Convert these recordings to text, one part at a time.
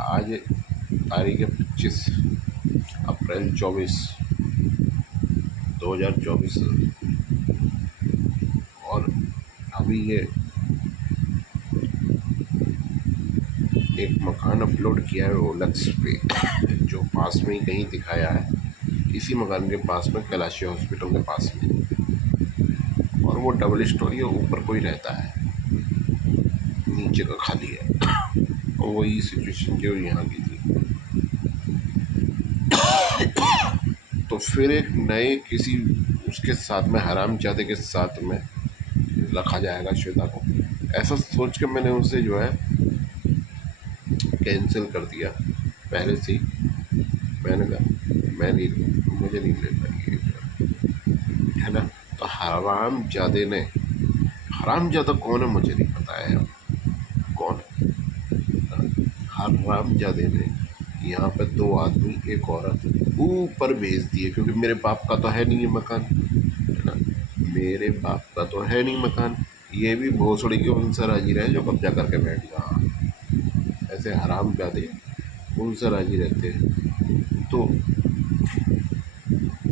आज तारीख है 25 अप्रैल 2024 और अभी ये एक मकान अपलोड किया है ओलक्स पे, जो पास में ही कहीं दिखाया है, इसी मकान के पास में, कैलाशी हॉस्पिटल के पास में। और वो डबल स्टोरी है, ऊपर कोई रहता है, नीचे का खाली है। और वही सिचुएशन जो यहाँ की थी। तो फिर एक नए किसी उसके साथ में, हरामजादे के साथ में रखा जाएगा श्वेता को, ऐसा सोच के मैंने उसे जो है कैंसिल कर दिया पहले से ही। मैंने कहा मैं नहीं, मुझे नहीं ले पाएगी, है ना। तो हरामजादे ने, हरामजादा कौन है मुझे नहीं पता है कौन है। हरामजादे ने यहाँ पे 2 आदमी एक औरत ऊपर भेज दिए, क्योंकि मेरे बाप का तो है नहीं ये मकान, है ना। मेरे बाप का तो है नहीं मकान, ये भी भोसड़ी के उनसे राजी रहे जो कब्जा करके बैठ गया। ऐसे हरामजादे उनसे राजी रहते हैं। तो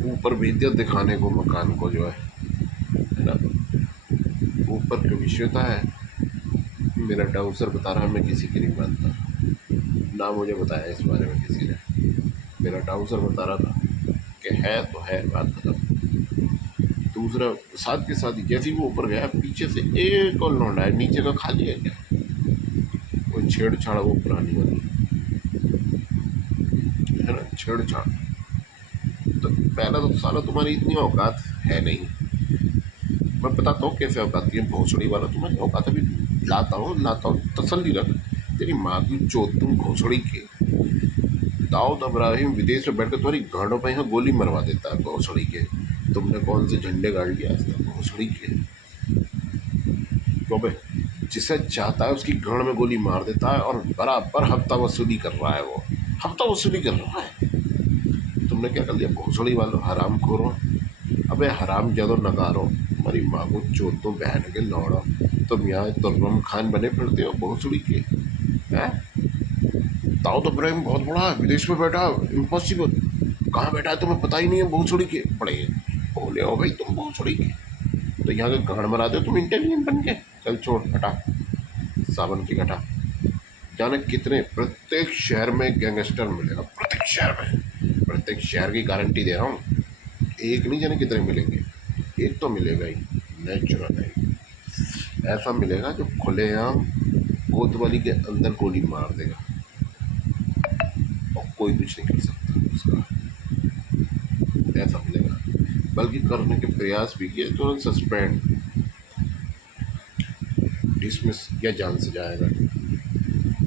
ऊपर भेज दिया दिखाने को मकान को, जो है ना। ऊपर क्योंकि श्वेता है, मेरा डाउसर बता रहा है, मैं किसी की नहीं मानता ना, मुझे बताया इस बारे में किसी ने। मेरा डाउसर बता रहा था कि है तो है, बात खत्म। दूसरा साथ के साथ ही जैसे ही वो ऊपर गया, पीछे से एक और लौंडा है, नीचे का खाली है क्या, वो छेड़छाड़, वो पुरानी वाली, है ना, छेड़छाड़। तो पहला तो साला तुम्हारी इतनी औकात है नहीं। मैं बताता हूँ कैसे औकात है भोसड़ी वाला, तुम्हारी औकात अभी लाता हूँ, तसल्ली रख। तेरी माँ की चोट, तुम घोसड़ी के दाऊद इब्राहिम विदेश में बैठकर तुम्हारी गांडों पर यहाँ गोली मरवा देता है घोसड़ी के। तुमने कौन से झंडे गाड़ लिया आज तक घोसड़ी के? क्यों बे, जिसे चाहता है उसकी गांड में गोली मार देता है, और बराबर हफ्ता वसूली कर रहा है, वो हफ्ता वसूली कर रहा है। तुमने क्या कर लिया घोसड़ी वालों, हराम खोरो। अबे हराम जादो नकारो, तुम्हारी माँ को चोट दो, बहन के लौड़ो। तुम यहाँ तुर्रम खान बने फिरते हो भोसड़ी के, हैं? दाऊद इब्राहिम बहुत बड़ा है, विदेश में बैठा, इम्पॉसिबल। कहाँ बैठा है तुम्हें पता ही नहीं है भोसड़ी के, बड़े भोले हो भाई तुम भोसड़ी के। तो यहाँ के गाड़ मरा दो तुम इंटेलिजेंट बन के। चल छोड़, हटा सावन की घटा। जाने कितने, प्रत्येक शहर में गैंगस्टर मिलेगा, प्रत्येक शहर में, प्रत्येक शहर की गारंटी दे रहा हूँ। एक नहीं जाने कितने मिलेंगे, एक तो मिलेगा ही, नेचुरल है। ऐसा मिलेगा जो खुलेआम कोतवाली के अंदर गोली मार देगा और कोई कुछ नहीं कर सकता उसका, ऐसा मिलेगा। बल्कि करने के प्रयास भी किए, तुरंत सस्पेंड, डिसमिस या जान से जाएगा।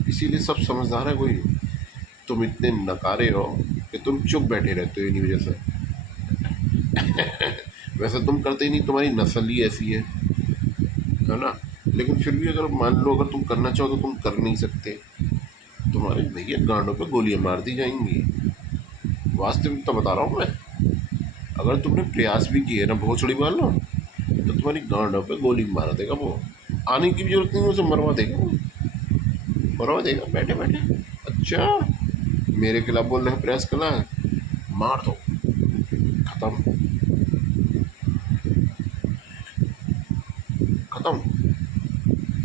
इसीलिए सब समझदार है कोई। तुम इतने नकारे हो कि तुम चुप बैठे रहते हो इन्हीं वजह से। वैसे तुम करते ही नहीं, तुम्हारी नस्ल ही ऐसी है ना। लेकिन फिर भी अगर मान लो, अगर तुम करना चाहो तो तुम कर नहीं सकते। तुम्हारे भैया गांडों पे गोलियां मार दी जाएंगी, वास्तविक तो बता रहा हूँ मैं। अगर तुमने प्रयास भी किए ना भोसड़ी वालों, तो तुम्हारी गांडों पे गोली मार देगा वो। आने की भी जरूरत नहीं, उसे मरवा देगा वो, मरवा देगा बैठे बैठे। अच्छा, मेरे खिलाफ बोलने का प्रयास करना है, मार दो, खत्म, खत्म।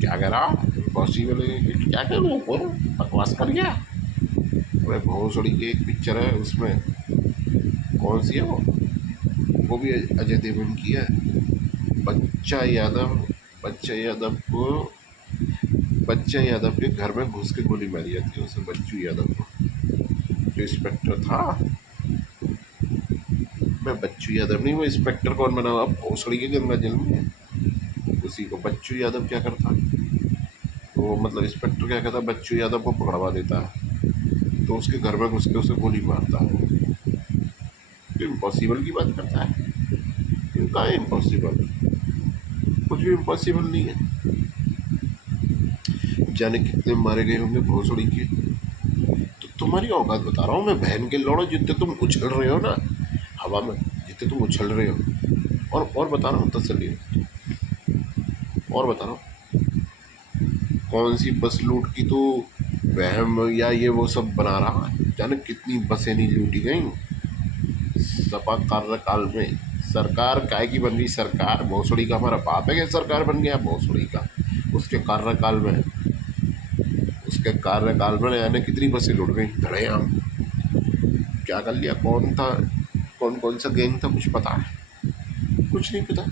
क्या कह रहा, पॉसिबल है क्या करूँ, बोलो, बकवास कर गया। अरे भोसड़ी की एक पिक्चर है, उसमें कौन सी है वो भी अजय देवगन की है। बच्चा यादव, बच्चा यादव को, बच्चा यादव के घर में घुस के गोली मारी जाती है उसे, बच्चू यादव को, जो इंस्पेक्टर था। मैं बच्चू यादव नहीं, वो इंस्पेक्टर कौन बना हुआ भोसड़ी के गंगा जल में, उसी को बच्चू यादव क्या करता, वो मतलब इंस्पेक्टर क्या कहता, बच्चू यादव को पकड़वा देता है, तो उसके घर में घुस के उसे गोली मारता है। तो इम्पॉसिबल की बात करता है, कहाँ है इम्पॉसिबल, कुछ भी इम्पॉसिबल नहीं है। जाने कितने मारे गए होंगे भोसड़ी के। तो तुम्हारी औकात बता रहा हूँ मैं, बहन के लौड़ो, जितने तुम उछल रहे हो ना हवा में, जितने तुम उछल रहे हो। और बता रहा हूँ तसल्ली, और बता रहा हूँ, कौन सी बस लूट की तो वहम या ये वो सब बना रहा है। जाने कितनी बसें नहीं लूटी गई सपा कार्यकाल में। सरकार काय की बन गई सरकार, भोसड़ी का हमारा बाप है कि सरकार बन गया भोसड़ी का। उसके कार्यकाल में, उसके कार्यकाल में यानी कितनी बसें लुट गई धड़ेआम। क्या कर लिया, कौन था, कौन कौन सा गैंग था, कुछ पता है? कुछ नहीं पता।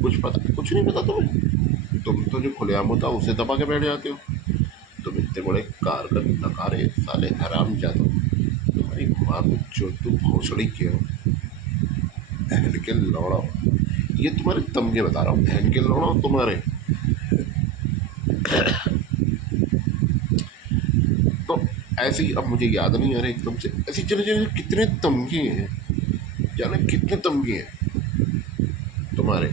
कुछ नहीं पता तुम्हें। तुम तो जो खुलेआम होता है उसे दबा के बैठ जाते हो। तुम इतने बड़े कारगर नकारे साले हराम जादो, तुम्हारी माँ को जो तुम भोसड़ी के हो, बहन के लौड़ो। ये तुम्हारे तमगे बता रहा हूँ, बहन के लौड़ो तुम्हारे। तो ऐसे ही अब मुझे याद नहीं आ रहा एकदम से, ऐसी चले चले कितने तमगे हैं, जाने कितने तमगे हैं तुम्हारे।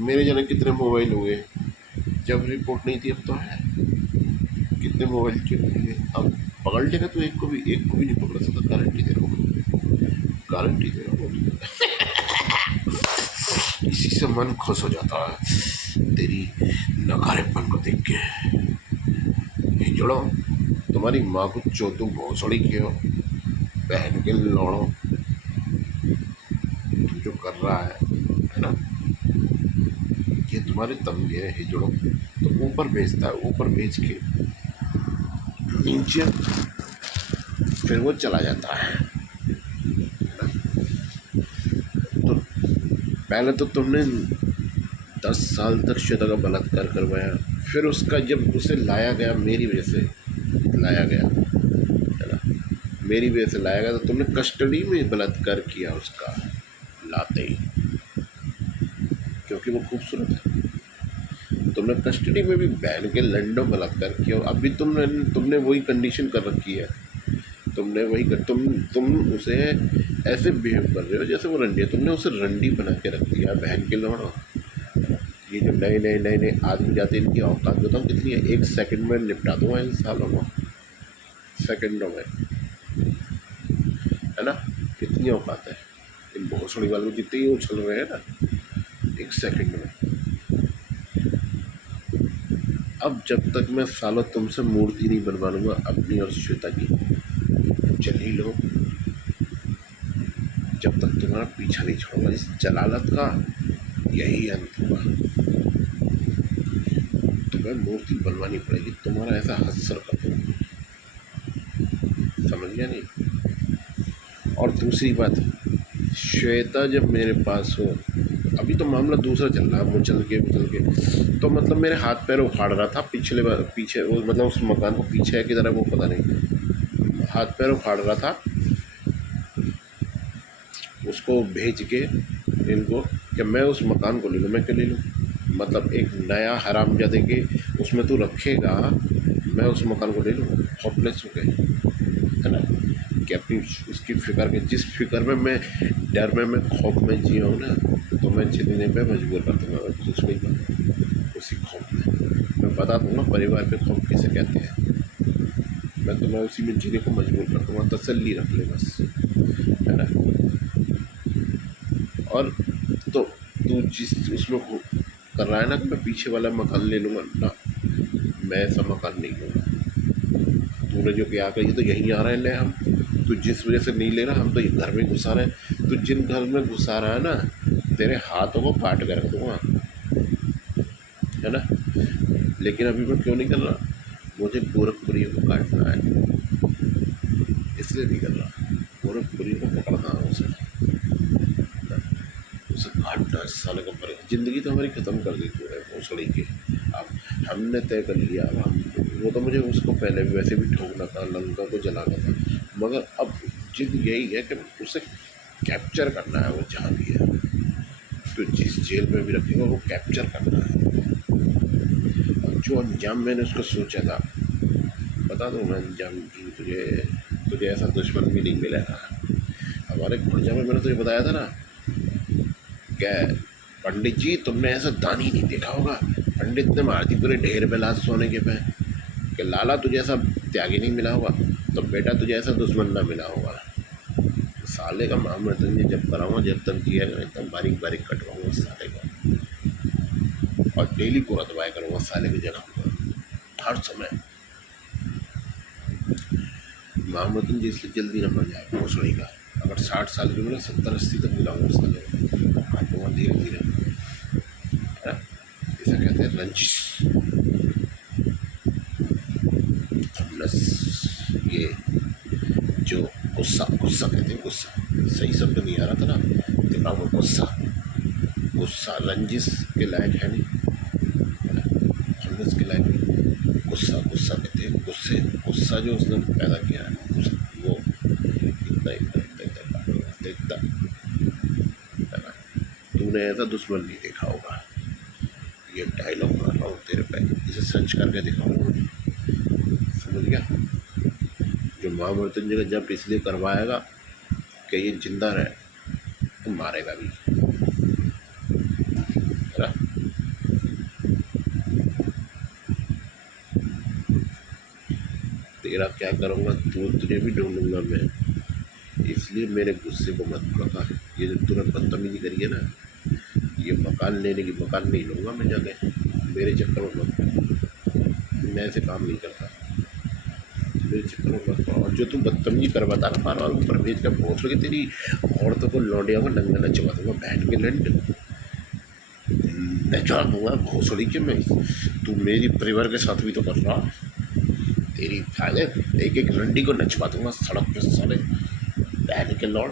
मेरे जाने कितने मोबाइल हुए जब रिपोर्ट नहीं थी, अब तो है। कितने मोबाइल चोरी हुए, अब पकड़ लेगा तो एक को भी नहीं पकड़ सकता, गारंटी दे रहा हूँ, गारंटी दे रहा हूँ। इसी से मन खुश हो जाता है तेरी नकारेपन को देख के। हिजड़ो, तुम्हारी माँ को चोतू भोसड़ी के हो, बहन के लौड़ो। तू जो कर रहा है ना, ये तुम्हारे तमगे है हिजड़ो। तो ऊपर भेजता है, ऊपर भेज के नीचे फिर वो चला जाता है ना। तो पहले तो तुमने 10 साल तक श्वेता का बलात्कार करवाया, फिर उसका जब उसे लाया गया मेरी वजह से लाया गया, है ना, मेरी वजह से लाया गया, तो तुमने कस्टडी में बलात्कार किया उसका लाते ही, क्योंकि वो खूबसूरत है। तुमने कस्टडी में भी बहन के लंडो बलात्कार किया। अभी तुमने तुमने वही कंडीशन कर रखी है। तुमने वही कर, तुम उसे ऐसे बिहेव कर रहे हो जैसे वो रंडी है। तुमने उसे रंडी बना के रख दिया बहन के लौड़ा। ये जो नए नए आदमी जाते हैं, इनकी औकात बताओ कितनी है। 1 सेकंड में निपटा दूंगा इन सालों को, सेकंडों में, है ना। कितनी औकात है इन भोसड़ी वालों, जितने ही उछल रहे हैं ना 1 सेकंड में। अब जब तक मैं सालों तुमसे मूर्ति नहीं बनवा लूँगा अपनी और श्वेता की, चल ही लो। जब तक तुम्हारा पीछा नहीं छोड़ूंगा इस जलालत का, यही अंत होगा। तुम्हें मूर्ति बनवानी पड़ेगी, तुम्हारा ऐसा हस्सर कर दूंगा, समझ गया नहीं। और दूसरी बात, श्वेता जब मेरे पास हो, अभी तो मामला दूसरा चल रहा है, मुचल के तो मतलब मेरे हाथ पैर उखाड़ रहा था पिछले बार, पीछे वो मतलब उस मकान को पीछे है किधर है वो पता नहीं, हाथ पैर उखाड़ रहा था उसको भेज के इनको कि मैं उस मकान को ले लूँ। मैं क्यों ले लूँ, मतलब एक नया हरामजादे के उसमें तू रखेगा, मैं उस मकान को ले लूँ। हॉपलेस हो गए, है ना, कि अपनी उसकी फ़िक्र के, जिस फिक्र में मैं, डर में मैं खौफ में जिया हूँ ना, तो मैं जीतने पे मजबूर कर दूँगा दूसरी बात। उसी खौफ में मैं बता दूँगा परिवार के खौफ किसे कहते हैं। मैं तुम्हें उसी में जीने को मजबूर कर दूँगा, तसल्ली रख ले बस, है ना। और तो तू जिस उसमें कर रहा है ना कि मैं पीछे वाला मकान ले लूँगा ना, मैं ऐसा मकान नहीं लूँगा। तूने जो किया कर, ये तो यहीं आ रहे हैं ले हम, तू जिस वजह से नहीं ले रहा, हम तो ये घर में घुसा रहे हैं। तू जिन घर में घुसा रहा है ना, तेरे हाथों को काट कर रख दूँगा, है ना। लेकिन अभी मैं क्यों नहीं कर रहा, मुझे गोरखपुरी को काटना है, इसलिए नहीं कर रहा। गोरखपुरी को पकड़ना है उसे, उसे काटना है साले को। पर ज़िंदगी तो हमारी ख़त्म कर दी तूने भोसड़ी की। अब हमने तय कर लिया, अब हम, वो तो मुझे उसको पहले भी वैसे भी ठोकना था, लंका को जलाना था, मगर अब जिद यही है कि उसे कैप्चर करना है। वो जहाँ भी है, तो जिस जेल में भी रखेगा वो कैप्चर करना है। और जो अंजाम मैंने उसको सोचा था, बता दूँ मैं अंजाम की, तुझे तुझे ऐसा दुश्मन भी नहीं मिलेगा। हमारे खुर्जा में मैंने तुझे बताया था ना, क्या पंडित जी तुमने ऐसा दानी नहीं देखा होगा, पंडित ने मार दी पूरे ढेर पे लाश सोने के पे, कि लाला तुझे ऐसा त्यागी नहीं मिला होगा, तो बेटा तुझे ऐसा दुश्मन ना मिला होगा। साले का मामला तुझे जब कराऊंगा, जब तक जिया एकदम बारीक बारीक कटवाऊंगा उस साले को, और डेली को रतवाया करूँगा साले की जगह पर हर समय। महामतन जी इसलिए जल्दी न बन जाए भोसड़ी का। अगर 60 साल की उम्र 70-80 तक मिलाऊंगा साले काटूंगा धीरे धीरे, है ना। इसे कहते हैं रंजिश। प्लस ये जो गुस्सा, गुस्सा कहते हैं, गुस्सा सही शब्द नहीं आ रहा था ना दिमाग में। गुस्सा, गुस्सा रंजिश के लायक है नहीं, है ना, रंजिश के लायक नहीं। गुस्सा, गुस्सा कहते हैं गुस्से, गुस्सा जो उसने पैदा किया है वो इतना इतना इतना इतना इतना, है ना। तूने ऐसा दुश्मन नहीं देखा होगा। ये डायलॉग मार रहा हूँ तेरे पे, इसे सर्च करके दिखाऊंगा, समझ गया। जो महामृत्युंजय का जब इसलिए करवाएगा कि ये जिंदा रहे तो मारेगा भी, है ना। तेरा क्या करूँगा, तुझे भी ढूंढूंगा मैं, इसलिए मेरे गुस्से को मत भड़का। ये जो तूने बदतमीजी करी है ना, ये मकान लेने की, मकान नहीं लूँगा मैं जगह, मेरे चक्कर में मत, मैं ऐसे काम नहीं करता, मेरे चक्कर में मत पड़ो। और जो तू बदतमीजी करवाता ना बार बार ऊपर भेज कर पहुँच लगे, तेरी औरतों को लौंडिया को नंगा नचवा दूंगा, बैठ के लंड नचवा दूंगा घोसड़ी के मैं। तू मेरी परिवार के साथ भी तो कर रहा, तेरी फायदे एक एक लंडी को नचवा दूंगा सड़क पे साले बहन के लौड़।